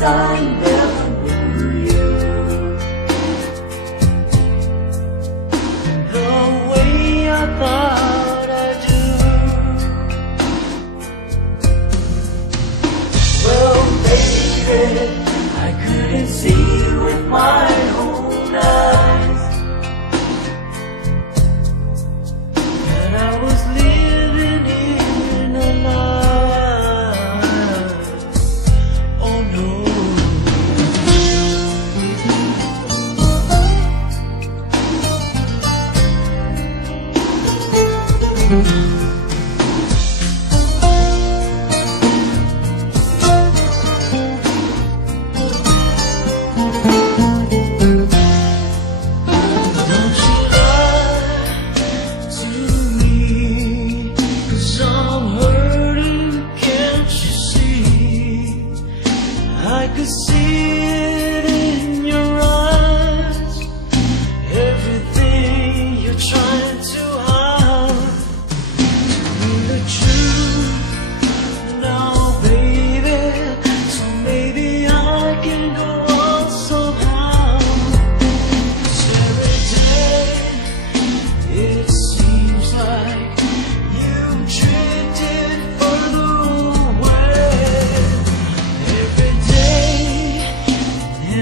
guess I never knew you the way I thought I do. Well, baby, I couldn't see with my own eyes that I was living in a lie. Oh no. I could see it in your eyes, everything you're trying to hide. Tell me the truth now, baby, so maybe I can go on somehow. 'Cause every day it seems like you drifted further away.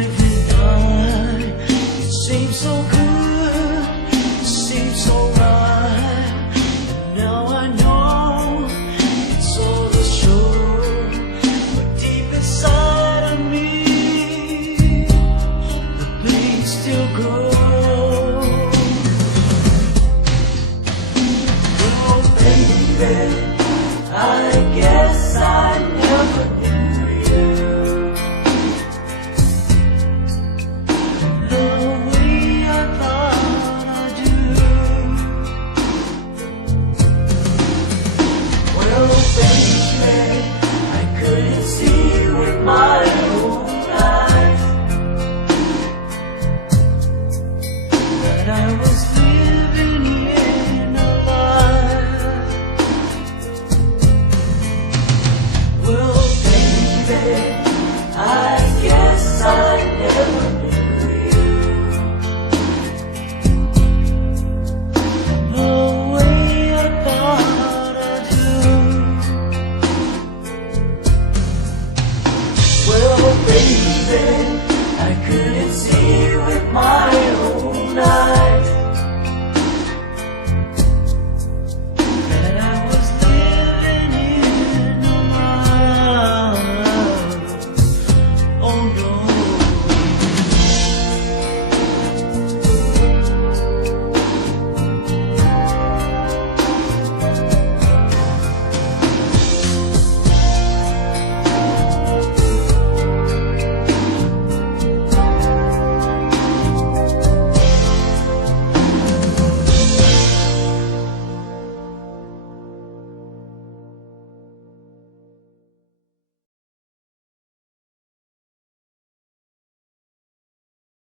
Every night it seems so good, it seems so right. And now I know it's all a show, but deep inside of me the pain still grows. Oh baby, I guess I never knew you the way I thought I do. Well, baby, I couldn't see with my own eyes that I was living in a lie. Well, baby, I guess I never knew you the way I thought I do. Well, baby, I couldn't see with my own eyes that I was living in a lie. Oh no.